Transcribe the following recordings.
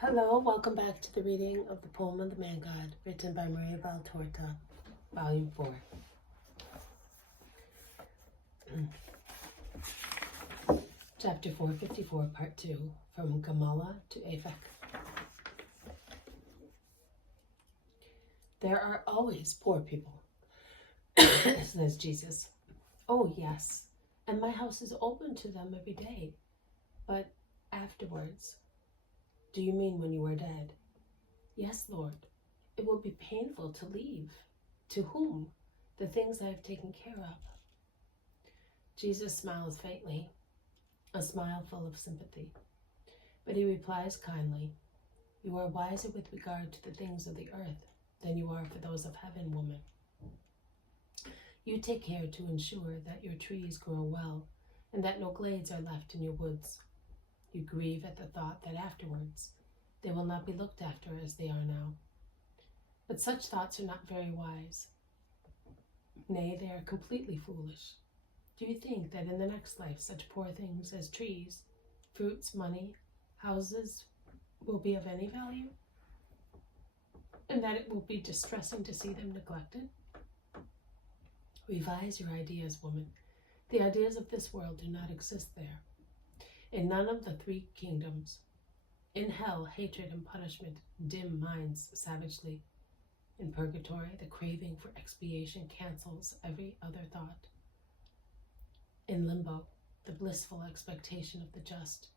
Hello, welcome back to the reading of the poem of the Man God, written by Man God-Vol4-Ch454-Pt2-From Volume 4. Chapter 454, Part 2, From Gamala to Aphek. There are always poor people, says Jesus. Oh, yes, and my house is open to them every day. But afterwards, do you mean when you are dead? Yes, Lord, it will be painful to leave. To whom? The things I have taken care of. Jesus smiles faintly, a smile full of sympathy. But he replies kindly, You are wiser with regard to the things of the earth than you are for those of heaven, woman. You take care to ensure that your trees grow well and that no glades are left in your woods. You grieve at the thought that afterwards they will not be looked after as they are now. But such thoughts are not very wise. Nay, they are completely foolish. Do you think that in the next life such poor things as trees, fruits, money, houses will be of any value? And that it will be distressing to see them neglected? Revise your ideas, woman. The ideas of this world do not exist there. In none of the three kingdoms. In hell, hatred and punishment dim minds savagely. In purgatory, the craving for expiation cancels every other thought. In limbo, the blissful expectation of the just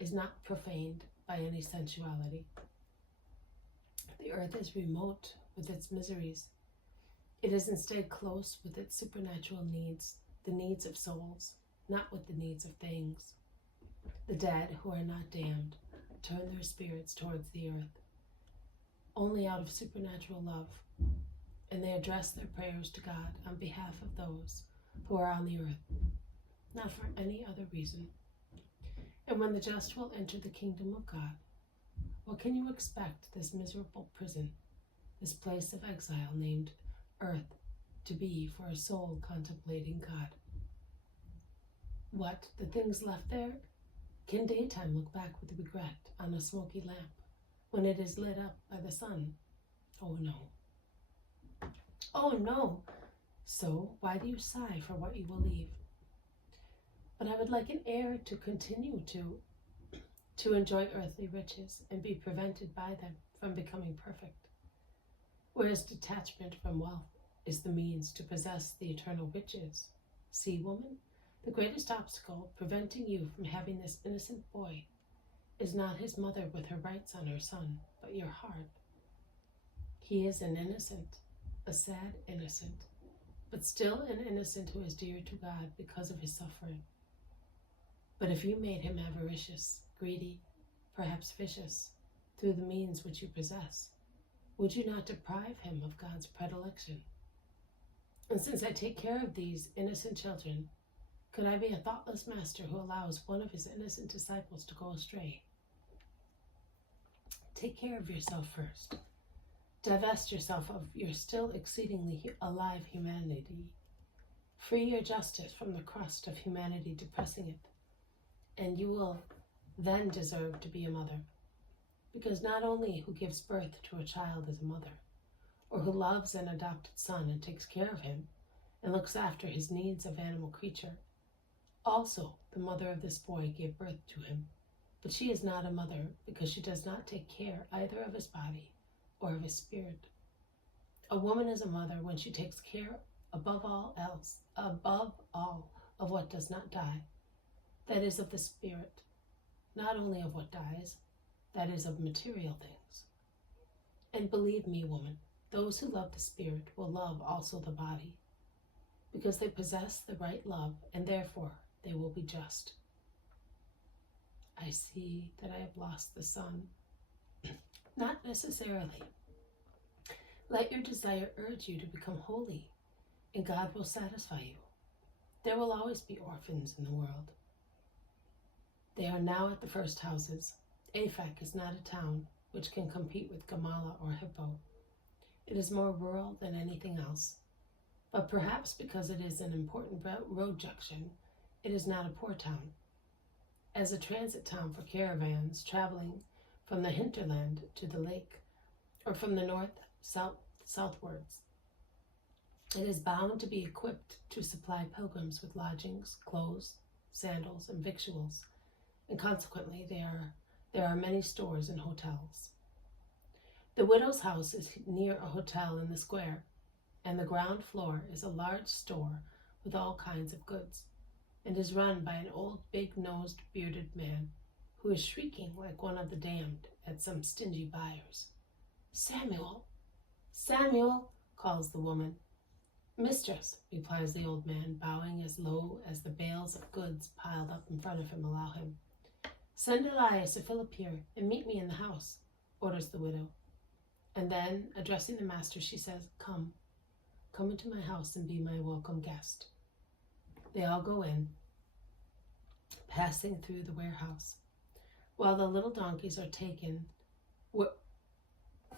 is not profaned by any sensuality. The earth is remote with its miseries. It is instead close with its supernatural needs, the needs of souls, not with the needs of things. The dead who are not damned turn their spirits towards the earth, only out of supernatural love, and they address their prayers to God on behalf of those who are on the earth, not for any other reason. And when the just will enter the kingdom of God, what can you expect this miserable prison, this place of exile named earth, to be for a soul contemplating God? What, the things left there? Can daytime look back with regret on a smoky lamp when it is lit up by the sun? Oh no. Oh no. So why do you sigh for what you will leave? But I would like an heir to continue to enjoy earthly riches and be prevented by them from becoming perfect. Whereas detachment from wealth is the means to possess the eternal riches. See, woman, the greatest obstacle preventing you from having this innocent boy is not his mother with her rights on her son, but your heart. He is an innocent, a sad innocent, but still an innocent who is dear to God because of his suffering. But if you made him avaricious, greedy, perhaps vicious, through the means which you possess, would you not deprive him of God's predilection? And since I take care of these innocent children, could I be a thoughtless master who allows one of his innocent disciples to go astray? Take care of yourself first. Divest yourself of your still exceedingly alive humanity. Free your justice from the crust of humanity depressing it, and you will then deserve to be a mother. Because not only who gives birth to a child is a mother, or who loves an adopted son and takes care of him and looks after his needs of animal creature, also the mother of this boy gave birth to him, but she is not a mother because she does not take care either of his body or of his spirit. A woman is a mother when she takes care above all of what does not die, that is of the spirit, not only of what dies, that is of material things. And believe me, woman, those who love the spirit will love also the body, because they possess the right love, and therefore they will be just. I see that I have lost the sun. Not necessarily. Let your desire urge you to become holy, and God will satisfy you. There will always be orphans in the world. They are now at the first houses. Aphek is not a town which can compete with Gamala or Hippo. It is more rural than anything else, but perhaps because it is an important road junction, it is not a poor town. As a transit town for caravans traveling from the hinterland to the lake, or from the southwards. It is bound to be equipped to supply pilgrims with lodgings, clothes, sandals, and victuals, and consequently there are many stores and hotels. The widow's house is near a hotel in the square, and the ground floor is a large store with all kinds of goods, and is run by an old big-nosed bearded man who is shrieking like one of the damned at some stingy buyers. "Samuel! Samuel!" calls the woman. "Mistress," replies the old man, bowing as low as the bales of goods piled up in front of him allow him. "Send Elias or Philip here, and meet me in the house," orders the widow. And then, addressing the master, she says, Come into my house and be my welcome guest." They all go in, passing through the warehouse, while the little donkeys are taken,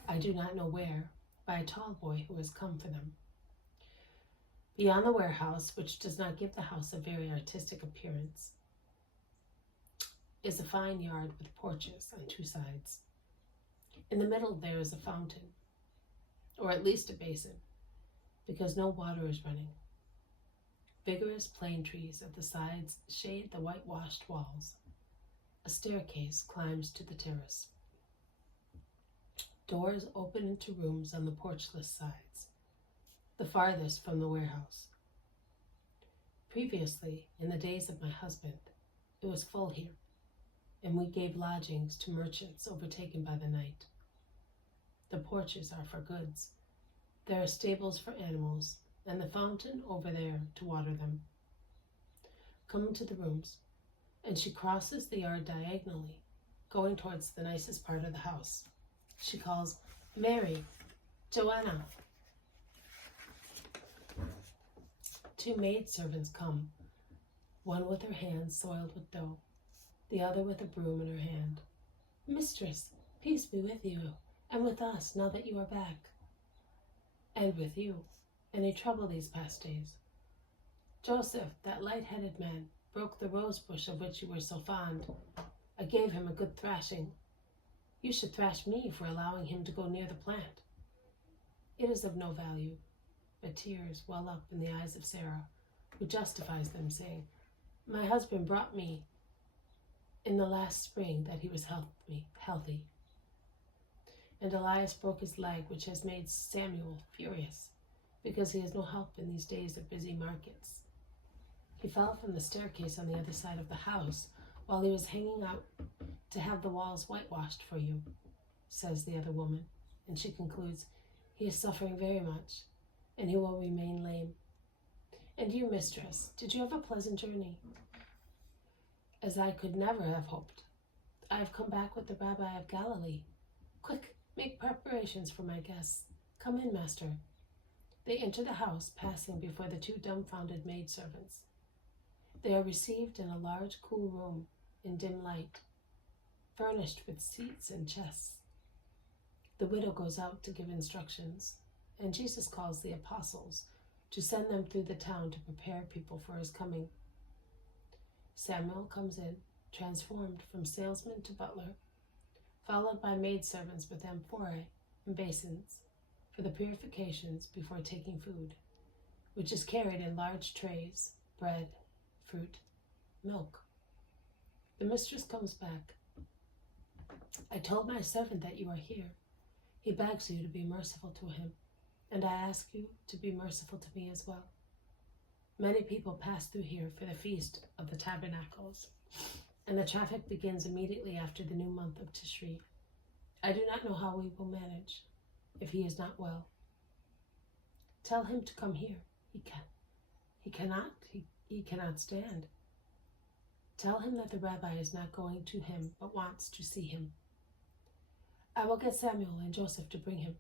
I do not know where, by a tall boy who has come for them. Beyond the warehouse, which does not give the house a very artistic appearance, is a fine yard with porches on two sides. In the middle there is a fountain, or at least a basin, because no water is running. Vigorous plane trees at the sides shade the whitewashed walls. A staircase climbs to the terrace. Doors open into rooms on the porchless sides, the farthest from the warehouse. Previously, in the days of my husband, it was full here, and we gave lodgings to merchants overtaken by the night. The porches are for goods. There are stables for animals, and the fountain over there to water them. Come into the rooms, and she crosses the yard diagonally, going towards the nicest part of the house. She calls, "Mary, Joanna." Two maidservants come, one with her hands soiled with dough, the other with a broom in her hand. "Mistress, peace be with you, and with us now that you are back." "And with you. Any trouble these past days?" "Joseph, that light-headed man, broke the rose bush of which you were so fond. I gave him a good thrashing. You should thrash me for allowing him to go near the plant." It is of no value, but tears well up in the eyes of Sarah, who justifies them, saying, "My husband brought me in the last spring that he was healthy. And Elias broke his leg, which has made Samuel furious, because he has no help in these days of busy markets. He fell from the staircase on the other side of the house while he was hanging out to have the walls whitewashed for you," says the other woman, and she concludes, "He is suffering very much, and he will remain lame. And you, mistress, did you have a pleasant journey?" "As I could never have hoped. I have come back with the Rabbi of Galilee. Quick, make preparations for my guests. Come in, master." They enter the house, passing before the two dumbfounded maidservants. They are received in a large, cool room in dim light, furnished with seats and chests. The widow goes out to give instructions, and Jesus calls the apostles to send them through the town to prepare people for his coming. Samuel comes in, transformed from salesman to butler, followed by maidservants with amphorae and basins for the purifications before taking food, which is carried in large trays, bread, fruit, milk. The mistress comes back. "I told my servant that you are here. He begs you to be merciful to him, and I ask you to be merciful to me as well. Many people pass through here for the Feast of the Tabernacles, and the traffic begins immediately after the new month of Tishri. I do not know how we will manage if he is not well. Tell him to come here. He cannot stand. Tell him that the rabbi is not going to him, but wants to see him. I will get Samuel and Joseph to bring him."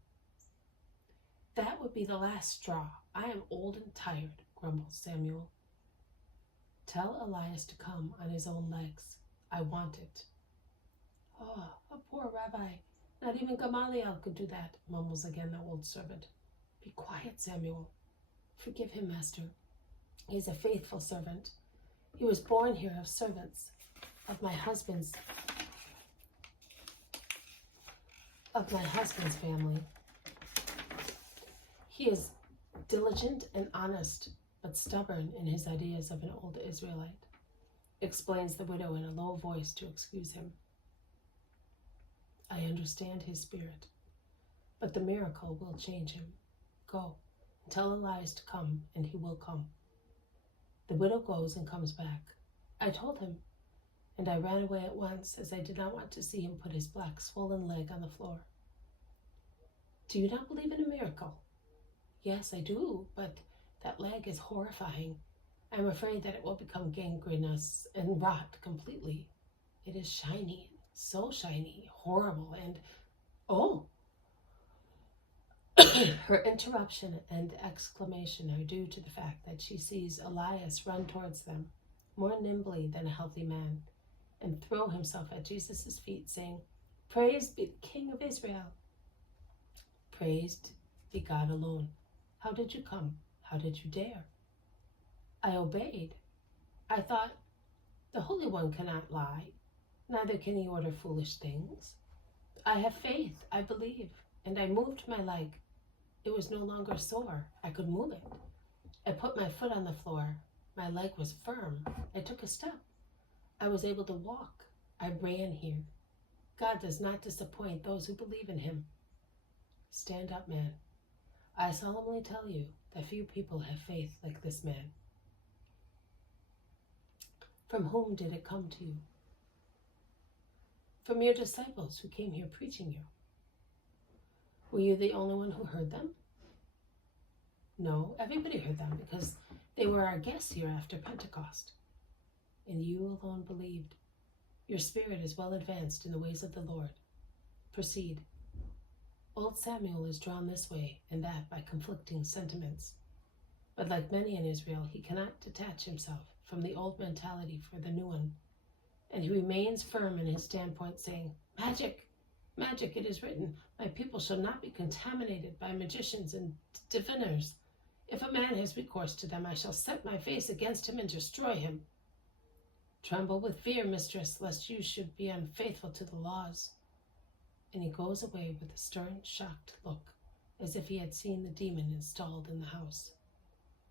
"That would be the last straw. I am old and tired," grumbles Samuel. "Tell Elias to come on his own legs. I want it." "Oh, a poor rabbi. Not even Gamaliel could do that," mumbles again the old servant. "Be quiet, Samuel. Forgive him, master. He is a faithful servant. He was born here of servants, of my husband's of my husband's family. He is diligent and honest, but stubborn in his ideas of an old Israelite, explains the widow in a low voice to excuse him. I understand his spirit, but the miracle will change him. Go, and tell Elias to come, and he will come. The widow goes and comes back. I told him, and I ran away at once, as I did not want to see him put his black swollen leg on the floor. Do you not believe in a miracle? Yes, I do, but that leg is horrifying. I am afraid that it will become gangrenous and rot completely. It is shiny, so shiny, horrible, and oh! Her interruption and exclamation are due to the fact that she sees Elias run towards them, more nimbly than a healthy man, and throw himself at Jesus' feet, saying, Praised be the King of Israel. Praised be God alone. How did you come? How did you dare? I obeyed. I thought, the Holy One cannot lie, neither can he order foolish things. I have faith, I believe, and I moved my leg. It was no longer sore. I could move it. I put my foot on the floor. My leg was firm. I took a step. I was able to walk. I ran here. God does not disappoint those who believe in him. Stand up, man. I solemnly tell you that few people have faith like this man. From whom did it come to you? From your disciples who came here preaching you. Were you the only one who heard them? No, everybody heard them because they were our guests here after Pentecost. And you alone believed. Your spirit is well advanced in the ways of the Lord. Proceed. Old Samuel is drawn this way and that by conflicting sentiments. But like many in Israel, he cannot detach himself from the old mentality for the new one. And he remains firm in his standpoint, saying, Magic! Magic, it is written, my people shall not be contaminated by magicians and diviners. If a man has recourse to them, I shall set my face against him and destroy him. Tremble with fear, mistress, lest you should be unfaithful to the laws. And he goes away with a stern, shocked look, as if he had seen the demon installed in the house.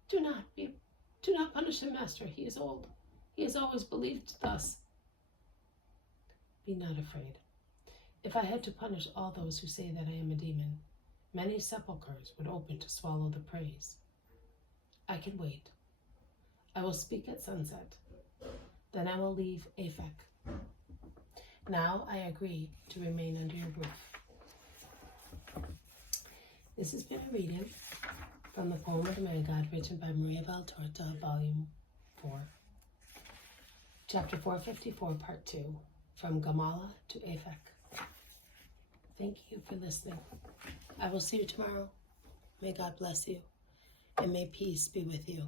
Do not punish him, master. He is old. He has always believed thus. Be not afraid. If I had to punish all those who say that I am a demon, many sepulchres would open to swallow the praise. I can wait. I will speak at sunset. Then I will leave Aphek. Now I agree to remain under your roof. This has been a reading from the poem of the Man God, written by Maria Valtorta, Volume 4. Chapter 454, Part 2, From Gamala to Aphek. Thank you for listening. I will see you tomorrow. May God bless you, and may peace be with you.